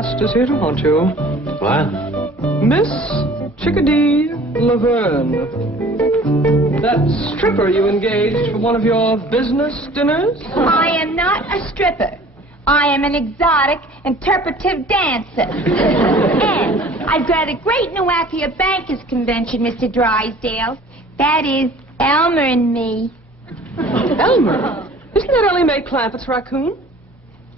past is here to haunt you. What? Miss Chickadee Laverne. That stripper you engaged for one of your business dinners? I am not a stripper. I am an exotic, interpretive dancer. And I've got a great new act for your bankers' convention, Mr. Drysdale. That is Elmer and me. Elmer? Isn't that Ellie Mae Clampetts' raccoon?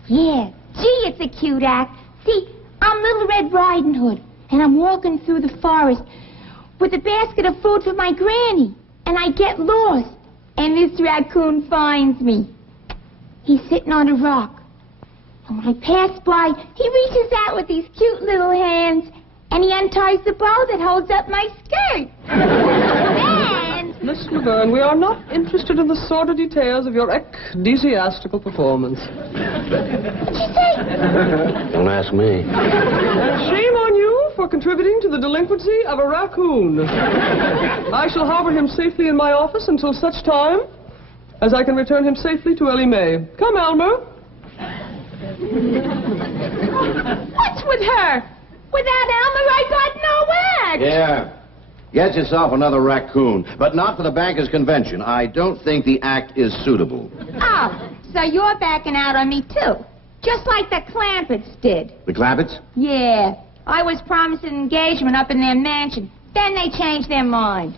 Yeah. Gee, it's a cute act. See, I'm Little Red Riding Hood, and I'm walking through the forest with a basket of food for my granny. And I get lost, and this raccoon finds me. He's sitting on a rock. And when I pass by, he reaches out with these cute little hands, and he unties the bow that holds up my skirt. And... Miss Laverne, we are not interested in the sordid details of your ecclesiastical performance. What'd you say? Don't ask me. Shame on you for contributing to the delinquency of a raccoon. I shall harbor him safely in my office until such time as I can return him safely to Ellie Mae. Come, Elmer. What's with her? Without Elmer, I got no act. Yeah. Get yourself another raccoon, but not for the bankers' convention. I don't think the act is suitable. Oh, so you're backing out on me, too. Just like the Clampetts did. The Clampetts? Yeah. I was promised an engagement up in their mansion. Then they changed their mind.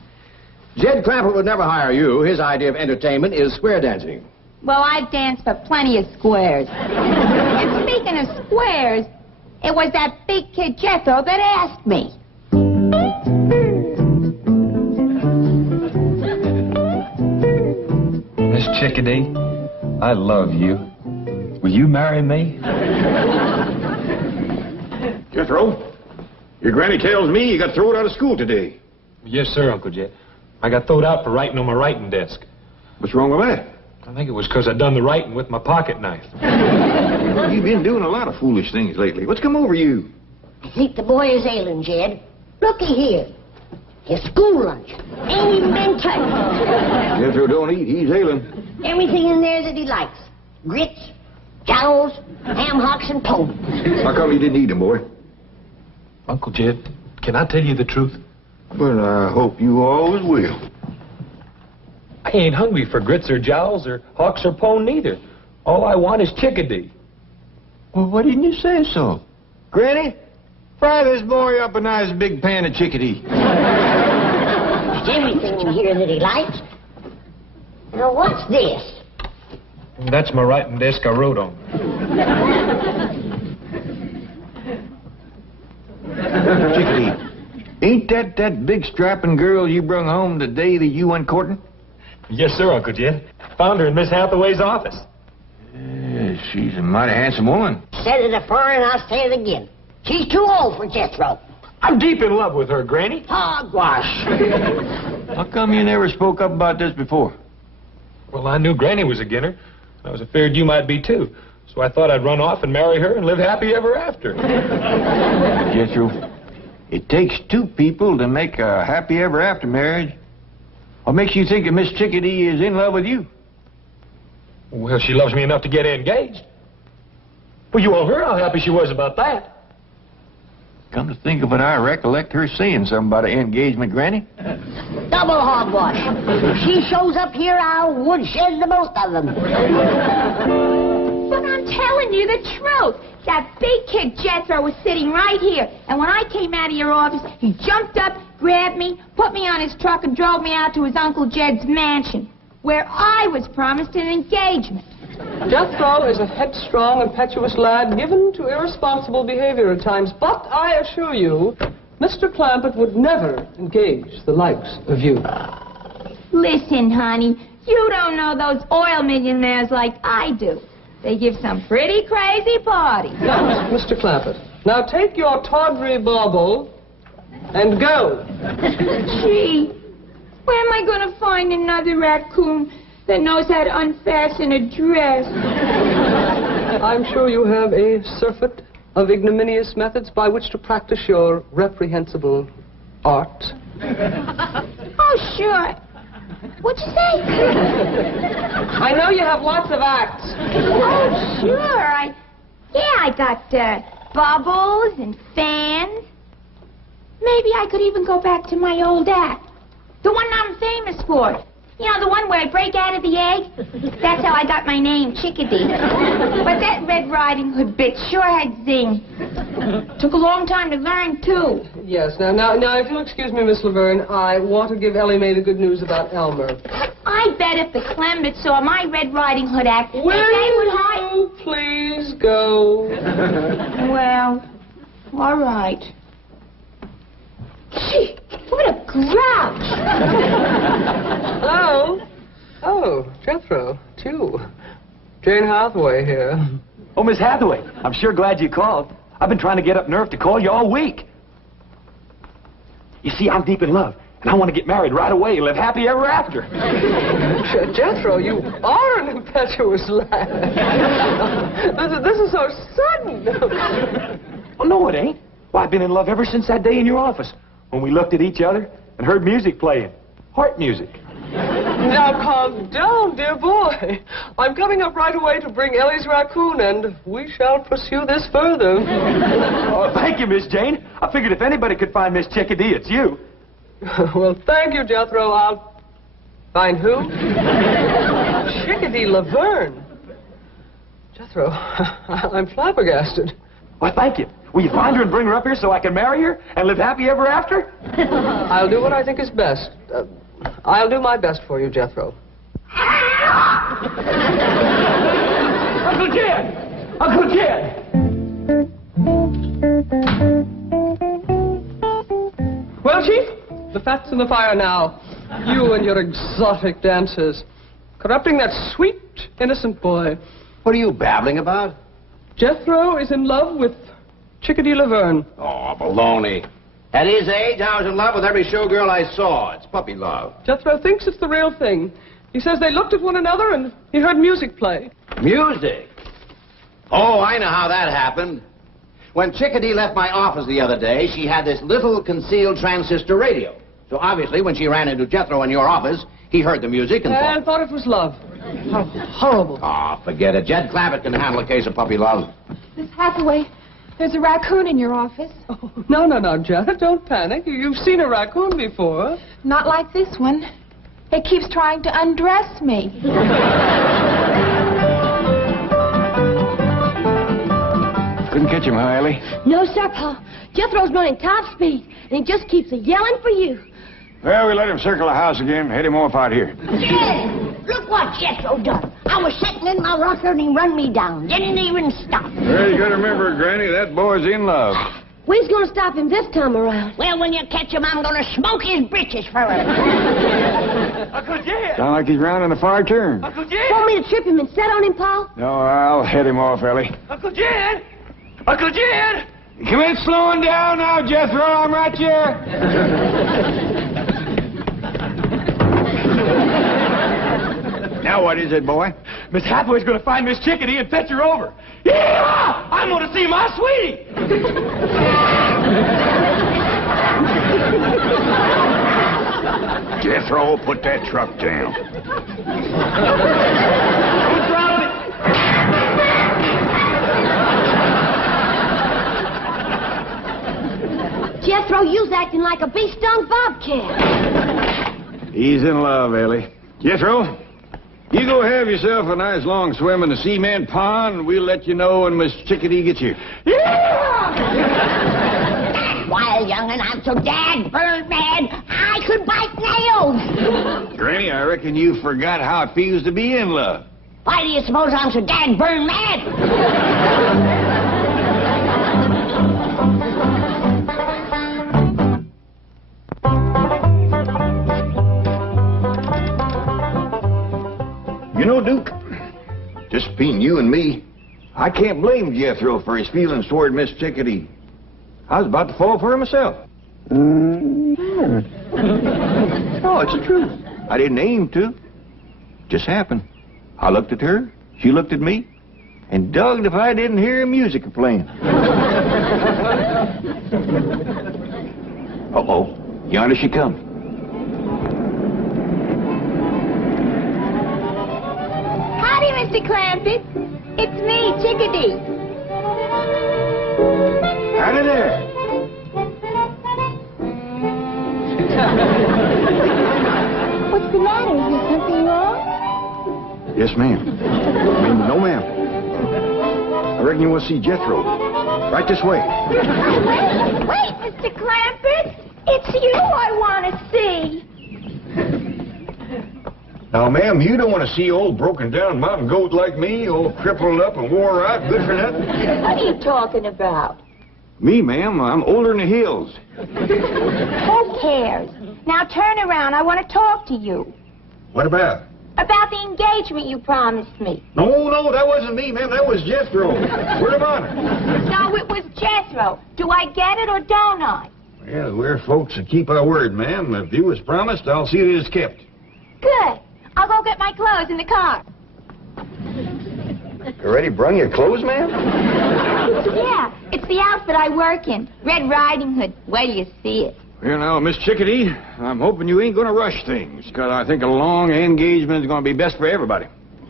Jed Clampett would never hire you. His idea of entertainment is square dancing. Well, I've danced for plenty of squares. And speaking of squares, it was that big kid Jethro that asked me. Miss Chickadee, I love you. Will you marry me? Jethro, your granny tells me you got thrown out of school today. Yes, sir, Uncle Jed. I got throwed out for writing on my writing desk. What's wrong with that? I think it was because I done the writing with my pocket knife. You've been doing a lot of foolish things lately. What's come over you? I think the boy is ailing, Jed. Looky here. His school lunch. Ain't even been touched. Jethro don't eat. He's ailing. Everything in there that he likes. Grits, jowls, ham hocks, and pone. How come you didn't eat them, boy? Uncle Jed, can I tell you the truth? Well, I hope you always will. I ain't hungry for grits or jowls or hawks or pone neither. All I want is Chickadee. Well, why didn't you say so? Granny, fry this boy up a nice big pan of chickadee. There's everything in here that he likes. Now, what's this? That's my writing desk I wrote on. Chickadee, ain't that big strapping girl you brung home the day that you went courting? Yes, sir, Uncle Jed. Found her in Miss Hathaway's office. Yeah, she's a mighty handsome woman. Said it afore and I'll say it again. She's too old for Jethro. I'm deep in love with her, Granny. Hogwash. How come you never spoke up about this before? Well, I knew Granny was a ginner. I was afraid you might be, too. So I thought I'd run off and marry her and live happy ever after. Jethro, it takes two people to make a happy ever after marriage. What makes you think that Miss Chickadee is in love with you? Well, she loves me enough to get engaged. Well, you all heard how happy she was about that. Come to think of it, I recollect her saying something about an engagement, Granny. Double hogwash. If she shows up here, I'll woodshed the both of them. But I'm telling you the truth. That big kid Jethro was sitting right here. And when I came out of your office, he jumped up, grabbed me, put me on his truck, and drove me out to his Uncle Jed's mansion, where I was promised an engagement. Jethro is a headstrong, impetuous lad given to irresponsible behavior at times, but I assure you, Mr. Clampett would never engage the likes of you. Listen, honey, you don't know those oil millionaires like I do. They give some pretty crazy parties. Now, Mr. Clampett, now take your tawdry bauble and go. Gee, where am I going to find another raccoon that knows how to unfasten a dress? I'm sure you have a surfeit of ignominious methods by which to practice your reprehensible art. Oh, sure. What'd you say? I know you have lots of acts. Oh, sure. I got bubbles and fans. Maybe I could even go back to my old act. The one I'm famous for. You know, the one where I break out of the egg? That's how I got my name, Chickadee. But that Red Riding Hood bit sure had zing. Took a long time to learn, too. Yes, now, if you'll excuse me, Miss Laverne, I want to give Ellie Mae the good news about Elmer. I bet if the Clampetts saw my Red Riding Hood act, Will you please go? Well, all right. Gee, what a grouch! Hello? Oh, Jethro, it's you. Jane Hathaway here. Oh, Miss Hathaway, I'm sure glad you called. I've been trying to get up nerve to call you all week. You see, I'm deep in love, and I want to get married right away and live happy ever after. Jethro, you are an impetuous lad. This is so sudden. Oh, no, it ain't. Well, I've been in love ever since that day in your office when we looked at each other and heard music playing. Heart music. Now, calm down, dear boy. I'm coming up right away to bring Ellie's raccoon, and we shall pursue this further. Oh, thank you, Miss Jane. I figured if anybody could find Miss Chickadee, it's you. Well, thank you, Jethro. I'll find who? Chickadee Laverne. Jethro, I'm flabbergasted. Well, thank you. Will you find her and bring her up here so I can marry her and live happy ever after? I'll do what I think is best. I'll do my best for you, Jethro. Uncle Jed! Uncle Jed! Well, Chief, the fat's in the fire now. You and your exotic dances. Corrupting that sweet, innocent boy. What are you babbling about? Jethro is in love with Chickadee Laverne. Oh, baloney. At his age, I was in love with every showgirl I saw. It's puppy love. Jethro thinks it's the real thing. He says they looked at one another and he heard music play. Music? Oh, I know how that happened. When Chickadee left my office the other day, she had this little concealed transistor radio. So obviously, when she ran into Jethro in your office, he heard the music and thought it was love. How horrible. Oh, forget it. Jed Clampett can handle a case of puppy love. Miss Hathaway, there's a raccoon in your office. Oh, no, Jed, don't panic. You've seen a raccoon before. Not like this one. It keeps trying to undress me. Couldn't catch him, huh, Ellie? No, sir, Pa. Jethro's running top speed, and he just keeps yelling for you. Well, we let him circle the house again. Head him off out here. Yeah, look what Jethro done. I was sitting in my rocker, and he run me down. Didn't even stop. Well, you gotta remember, Granny, that boy's in love. We's gonna stop him this time around. Well, when you catch him, I'm gonna smoke his britches for him. Uncle Jed! Sound like he's rounding the far turn. Uncle Jed! Want me to trip him and set on him, Pa? No, I'll head him off, Ellie. Uncle Jed! Uncle Jed! Commence slowing down now, Jethro. I'm right here. Now what is it, boy? Miss Hathaway's going to find Miss Chickadee and fetch her over. Yeah! I'm going to see my sweetie! Jethro, put that truck down. Don't throttle it! Jethro, you's acting like a bee-stung bobcat. He's in love, Ellie. Jethro, you go have yourself a nice long swim in the cement pond, and we'll let you know when Miss Chickadee gets here. Yeah! Wild young'un, I'm so dad-burned mad, I could bite nails. Granny, I reckon you forgot how it feels to be in love. Why do you suppose I'm so dad-burned mad? You know, Duke, just between you and me, I can't blame Jethro for his feelings toward Miss Chickadee. I was about to fall for her myself. Oh, it's the truth. I didn't aim to. Just happened. I looked at her, she looked at me, and dogged if I didn't hear music playing. Uh-oh, yonder she comes. Howdy, Mr. Clampett. It's me, Chickadee. Out of there. What's the matter? Is there something wrong? Yes, ma'am. No, ma'am. I reckon you want to see Jethro. Right this way. Wait, Mr. Clampetts. It's you I want to see. Now, ma'am, you don't want to see old broken-down mountain goat like me, all crippled up and wore out, good for nothing? What are you talking about? Me, ma'am, I'm older than the hills. Who cares? Now turn around. I want to talk to you. What about? About the engagement you promised me. No, that wasn't me, ma'am. That was Jethro. Word of honor. No, it was Jethro. Do I get it or don't I? Well, we're folks that keep our word, ma'am. If you was promised, I'll see that it's kept. Good. I'll go get my clothes in the car. You already brung your clothes, ma'am? Yeah, it's the outfit I work in. Red Riding Hood. Wait till you see it. Well, now, Miss Chickadee, I'm hoping you ain't going to rush things, because I think a long engagement is going to be best for everybody.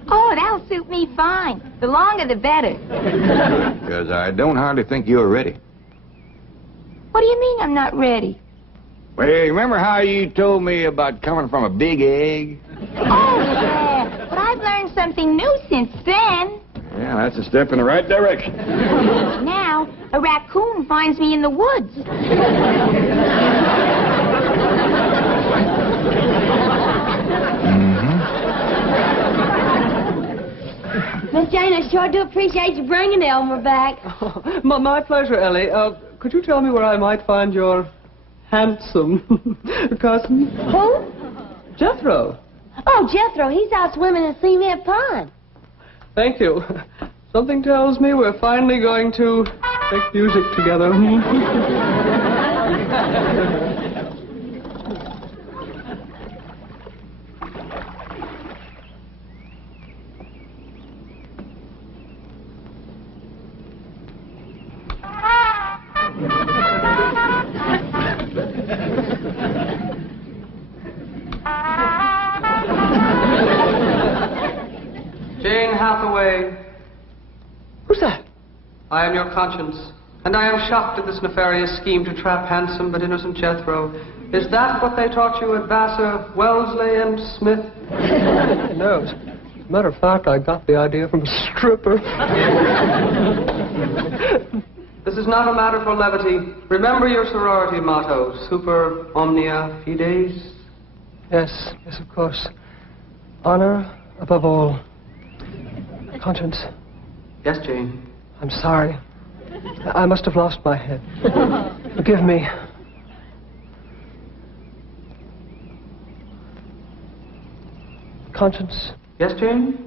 Oh, that'll suit me fine. The longer, the better. Because I don't hardly think you're ready. What do you mean I'm not ready? Well, you remember how you told me about coming from a big egg? Oh, yeah. But I've learned something new since then. Yeah, that's a step in the right direction. Now, a raccoon finds me in the woods. Miss Jane, I sure do appreciate you bringing Elmer back. Oh, my pleasure, Ellie. Could you tell me where I might find your handsome cousin? Who? Jethro. Oh, Jethro, he's out swimming in Cement Pond. Thank you. Something tells me we're finally going to make music together. Jane Hathaway. Who's that? I am your conscience, and I am shocked at this nefarious scheme to trap handsome but innocent Jethro. Is that what they taught you at Vassar, Wellesley, and Smith? No. As a matter of fact, I got the idea from a stripper. This is not a matter for levity. Remember your sorority motto, super omnia fides. Yes, of course. Honor above all. Conscience. Yes, Jane. I'm sorry. I must have lost my head. Forgive me. Conscience. Yes, Jane?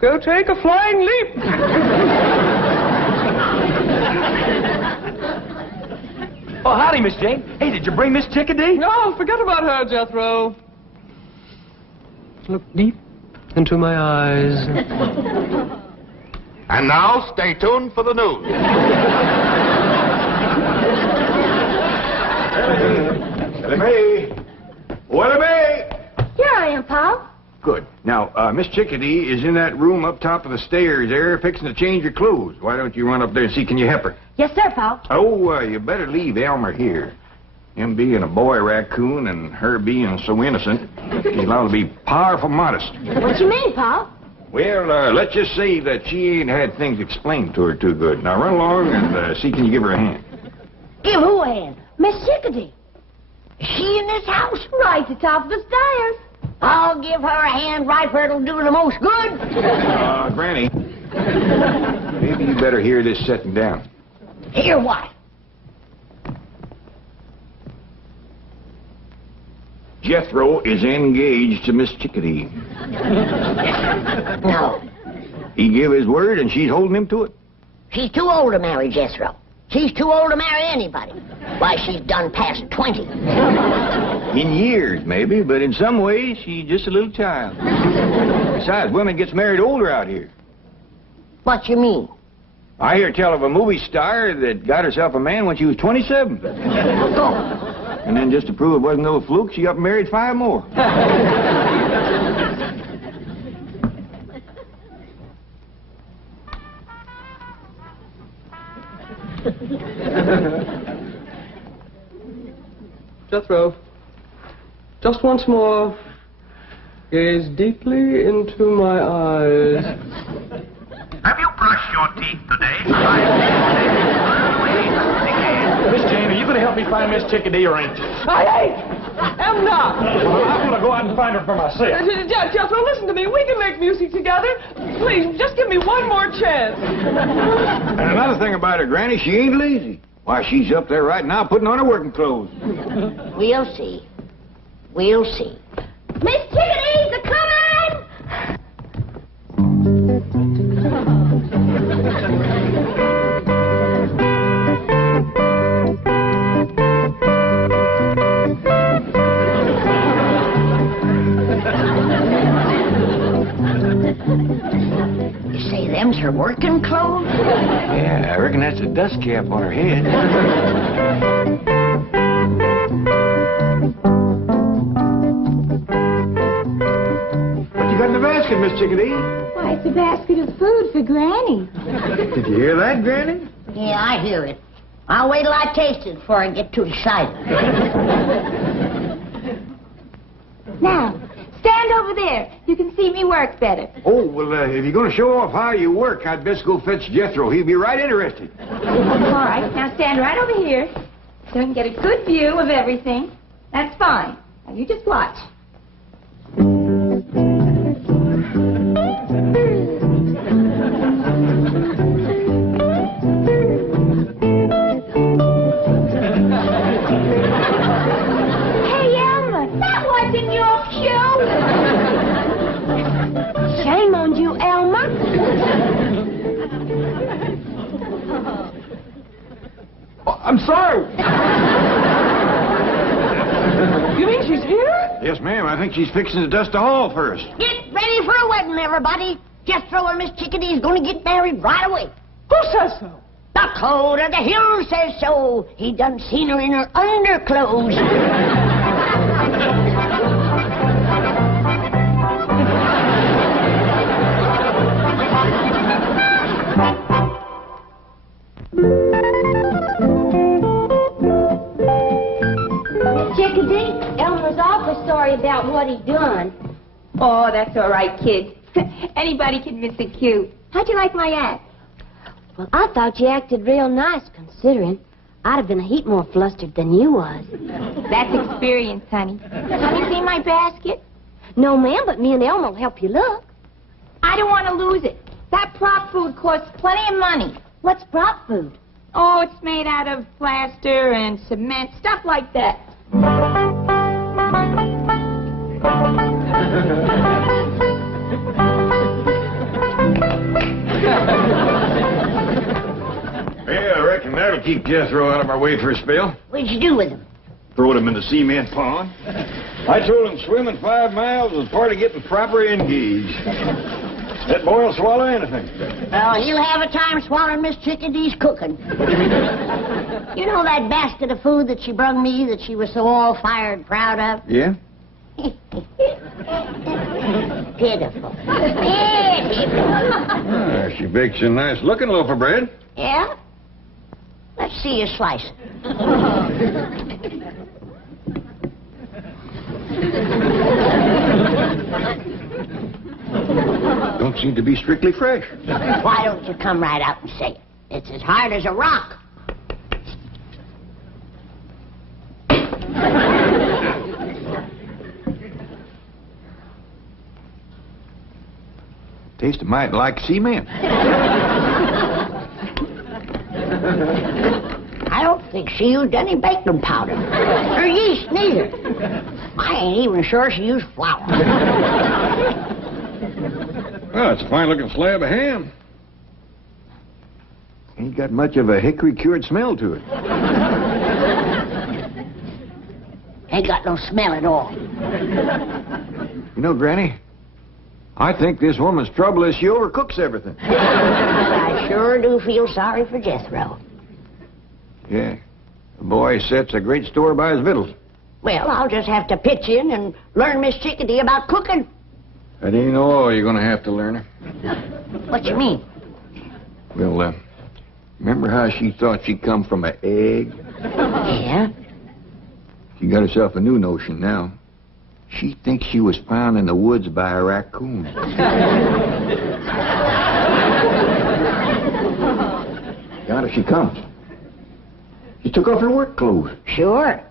Go take a flying leap! Oh, howdy, Miss Jane. Hey, did you bring Miss Chickadee? No, forget about her, Jethro. Look deep into my eyes. And now, stay tuned for the news. May. What May? Here I am, Pop. Good. Now, Miss Chickadee is in that room up top of the stairs there, fixing to change her clothes. Why don't you run up there and see, can you help her? Yes, sir, Pop. Oh, you better leave Elmer here. Him being a boy raccoon and her being so innocent, she's allowed to be powerful modest. What you mean, Pop? Well, let's just say that she ain't had things explained to her too good. Now, run along and see, can you give her a hand? Give who a hand? Miss Chickadee. Is she in this house? Right at the top of the stairs. I'll give her a hand right where it'll do her the most good. Granny, maybe you better hear this setting down. Hear what? Jethro is engaged to Miss Chickadee. No. He gave his word, and she's holding him to it. She's too old to marry Jethro. She's too old to marry anybody. Why, she's done past 20. In years, maybe, but in some ways, she's just a little child. Besides, women gets married older out here. What you mean? I hear tell of a movie star that got herself a man when she was 27. And then just to prove it wasn't no fluke, she up and married 5 more. Jethro, just once more, gaze deeply into my eyes. Have you brushed your teeth today? Miss Jane, are you going to help me find Miss Chickadee or ain't you? I am not. Well, I'm going to go out and find her for myself. Jethro, listen to me. We can make music together. Please, just give me one more chance. And another thing about her, Granny, she ain't lazy. Why, she's up there right now putting on her working clothes. We'll see. We'll see. Miss Chickadee's a-coming! You say them's her working clothes? Yeah, I reckon that's a dust cap on her head. What you got in the basket, Miss Chickadee? Why, it's a basket of food for Granny. Did you hear that, Granny? Yeah, I hear it. I'll wait till I taste it before I get too excited. Now, stand over there. You can see me work better. Oh, well, if you're going to show off how you work, I'd best go fetch Jethro. He'd be right interested. All right, now stand right over here so I can get a good view of everything. That's fine. Now, you just watch. Hey, Elmer, that wasn't your cue. Shame on you, Elmer. Oh, I'm sorry. You mean she's here? Yes, ma'am. I think she's fixing to dust the hall first. Get ready for a wedding, everybody. Jethro and Miss Chickadee's going to get married right away. Who says so? The code of the hill says so. He done seen her in her underclothes. Miss Chickadee, Elmer's awful sorry about what he done. Oh, that's all right, kid. Anybody can miss a cue. How'd you like my act? Well, I thought you acted real nice, considering. I'd have been a heap more flustered than you was. That's experience, honey. Have you seen my basket? No, ma'am, but me and Elma will help you look. I don't want to lose it. That prop food costs plenty of money. What's prop food? Oh, it's made out of plaster and cement, stuff like that. Yeah, I reckon that'll keep Jethro out of our way for a spell. What'd you do with him? Throwed him in the cement pond. I told him swimming 5 miles was part of getting proper engaged. That boy'll swallow anything. Well, he'll have a time swallowing Miss Chickadee's cooking. You know that basket of food that she brung me that she was so all-fired proud of? Yeah? Pitiful. Pitiful. She bakes a nice-looking loaf of bread. Yeah? Let's see you slice it. Don't seem to be strictly fresh. Why don't you come right out and say it? It's as hard as a rock. Tastes might like cement. I don't think she used any baking powder. Or yeast, neither. I ain't even sure she used flour. Well, it's a fine-looking slab of ham. Ain't got much of a hickory-cured smell to it. Ain't got no smell at all. You know, Granny, I think this woman's trouble is she overcooks everything. I sure do feel sorry for Jethro. Yeah. The boy sets a great store by his victuals. Well, I'll just have to pitch in and learn Miss Chickadee about cooking. That ain't all you're going to have to learn her. What you mean? Well, remember how she thought she'd come from an egg? Yeah? She got herself a new notion now. She thinks she was found in the woods by a raccoon. Yonder she comes. She took off her work clothes. Sure.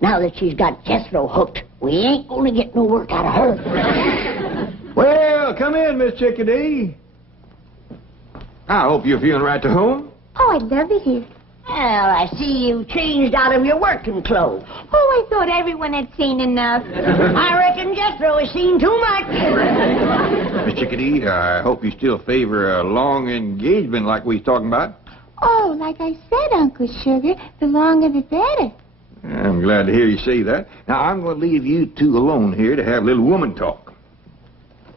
Now that she's got Jethro hooked, we ain't gonna get no work out of her. Well, come in, Miss Chickadee. I hope you're feeling right to home. Oh, I'd love it here. Well, I see you changed out of your working clothes. Oh, I thought everyone had seen enough. I reckon Jethro has seen too much. Miss Chickadee, I hope you still favor a long engagement like we was talking about. Oh, like I said, Uncle Sugar, the longer the better. I'm glad to hear you say that. Now, I'm going to leave you two alone here to have a little woman talk.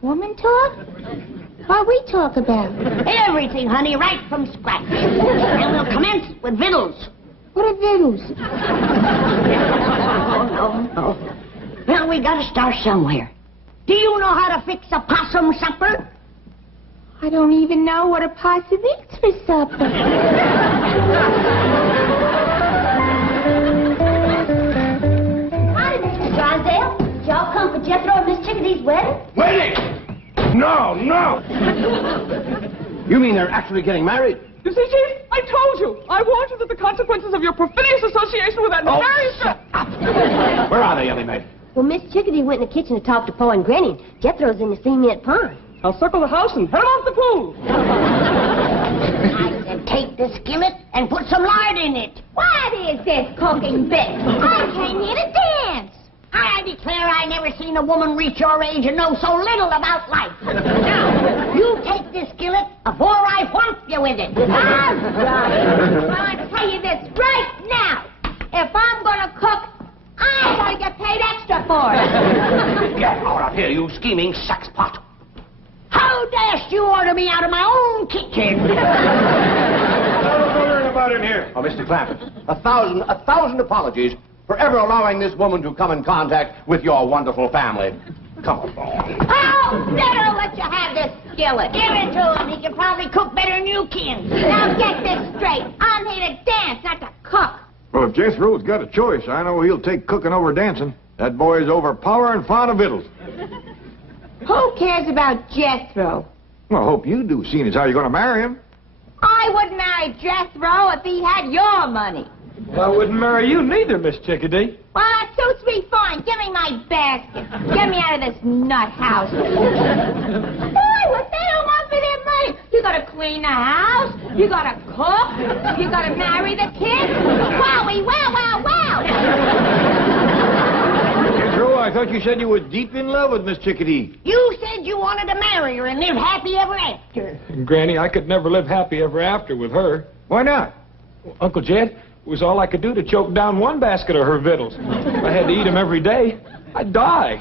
Woman talk? What we talk about? Everything, honey, right from scratch. And we'll commence with victuals. What are victuals? No. Well, we gotta start somewhere. Do you know how to fix a possum supper? I don't even know what a possum eats for supper. Howdy, Mr. Drysdale. Did y'all come for Jethro and Miss Chickadee's wedding? Wedding? No. You mean they're actually getting married? You see, Chief, I told you. I warned you that the consequences of your perfidious association with that nefarious... Shut up. Where are they, Ellie Mae? Well, Miss Chickadee went in the kitchen to talk to Pa and Granny. Jethro's in the cement pond. I'll circle the house and head off the pool. I said take the skillet and put some lard in it. What is this cooking bit? I came here to dance. I declare I never seen a woman reach your age and know so little about life. Now, you take this skillet before I whomp you with it. All right. Well, I tell you this right now. If I'm going to cook, I'm going to get paid extra for it. Get out of here, you scheming sexpot. How dashed you order me out of my own kitchen? Don't learn about him here. Oh, Mr. Clampetts, a thousand apologies for ever allowing this woman to come in contact with your wonderful family. Come on. Oh, better let you have this skillet. Give it to him. He can probably cook better than you can. Now get this straight. I'm here to dance, not to cook. Well, if Jethro's got a choice, I know he'll take cooking over dancing. That boy's overpowering fond of victuals. Who cares about Jethro? Well, I hope you do, seeing as how you're going to marry him. I wouldn't marry Jethro if he had your money. Well, I wouldn't marry you neither, Miss Chickadee. Well, that suits me fine. Give me my basket. Get me out of this nut house. Boy, what they don't want for their money. You gotta clean the house. You gotta cook. You gotta marry the kids. Wowie, wow. Jethro, I thought you said you were deep in love with Miss Chickadee. You said you wanted to marry her and live happy ever after. Granny, I could never live happy ever after with her. Why not? Well, Uncle Jed, it was all I could do to choke down one basket of her victuals. If I had to eat them every day, I'd die.